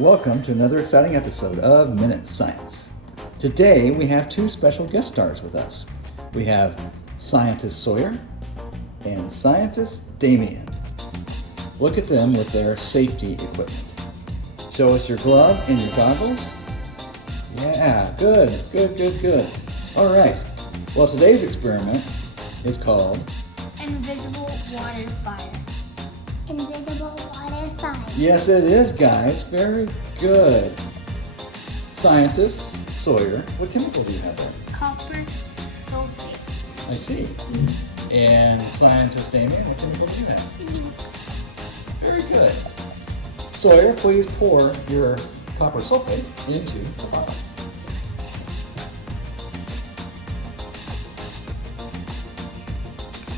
Welcome to another exciting episode of Minute Science. Today we have two special guest stars with us. We have scientist Sawyer and scientist Damien. Look at them with their safety equipment. Show us your glove and your goggles. Yeah, good. All right. Well, today's experiment is called Invisible Water Fire. Invisible Water Fire. Yes, it is, guys. Very good. Scientist Sawyer, what chemical do you have there? Copper sulfate. I see. And scientist Damien, what chemical do you have? Very good. Sawyer, please pour your copper sulfate into the bottle.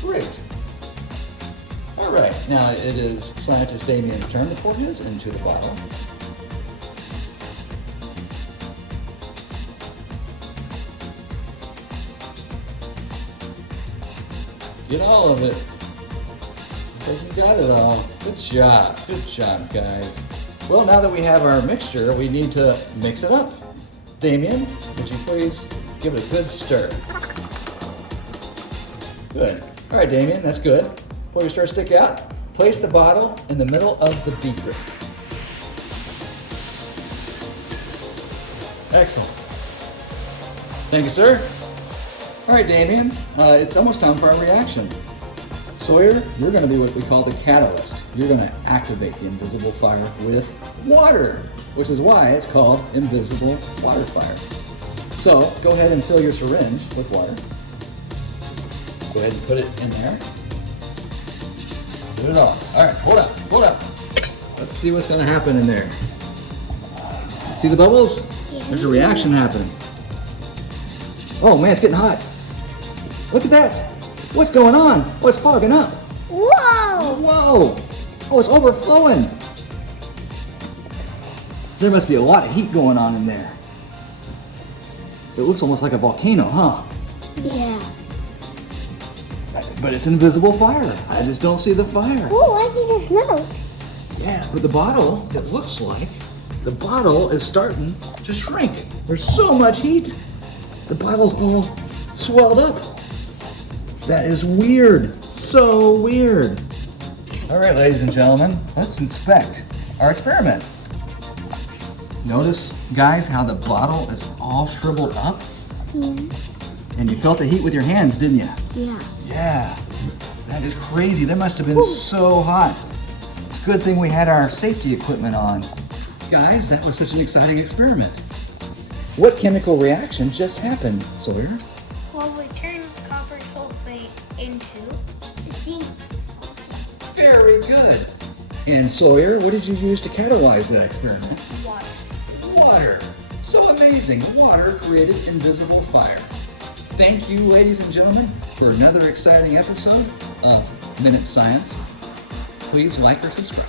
Great. All right, now it is scientist Damien's turn to pour his into the bottle. Get all of it. I think you got it all. Good job, guys. Well, now that we have our mixture, we need to mix it up. Damien, would you please give it a good stir? Good. All right, Damien, that's good. Pull your stir stick out. Place the bottle in the middle of the beaker. Excellent. Thank you, sir. All right, Damien, it's almost time for our reaction. Sawyer, you're going to be what we call the catalyst. You're going to activate the invisible fire with water, which is why it's called invisible water fire. So go ahead and fill your syringe with water. Go ahead and put it in there. Put it on. All right, hold up. Let's see what's going to happen in there. See the bubbles? Yeah. There's a reaction happening. Oh man, it's getting hot. Look at that. What's going on? Oh, it's fogging up. Whoa! Whoa! Oh, it's overflowing. There must be a lot of heat going on in there. It looks almost like a volcano, huh? Yeah. But it's invisible fire. I just don't see the fire. Oh, I see the smoke. Yeah, but the bottle, it looks like the bottle is starting to shrink. There's so much heat. The bottle's all swelled up. That is weird. So weird. All right, ladies and gentlemen, let's inspect our experiment. Notice, guys, how the bottle is all shriveled up? Yeah. And you felt the heat with your hands, didn't you? Yeah. Yeah. That is crazy. That must have been so hot. It's a good thing we had our safety equipment on. Guys, that was such an exciting experiment. What chemical reaction just happened, Sawyer? Well, we turned copper sulfate into zinc. Very good. And Sawyer, what did you use to catalyze that experiment? Water. Water. So amazing. Water created invisible fire. Thank you, ladies and gentlemen, for another exciting episode of Minute Science. Please like or subscribe.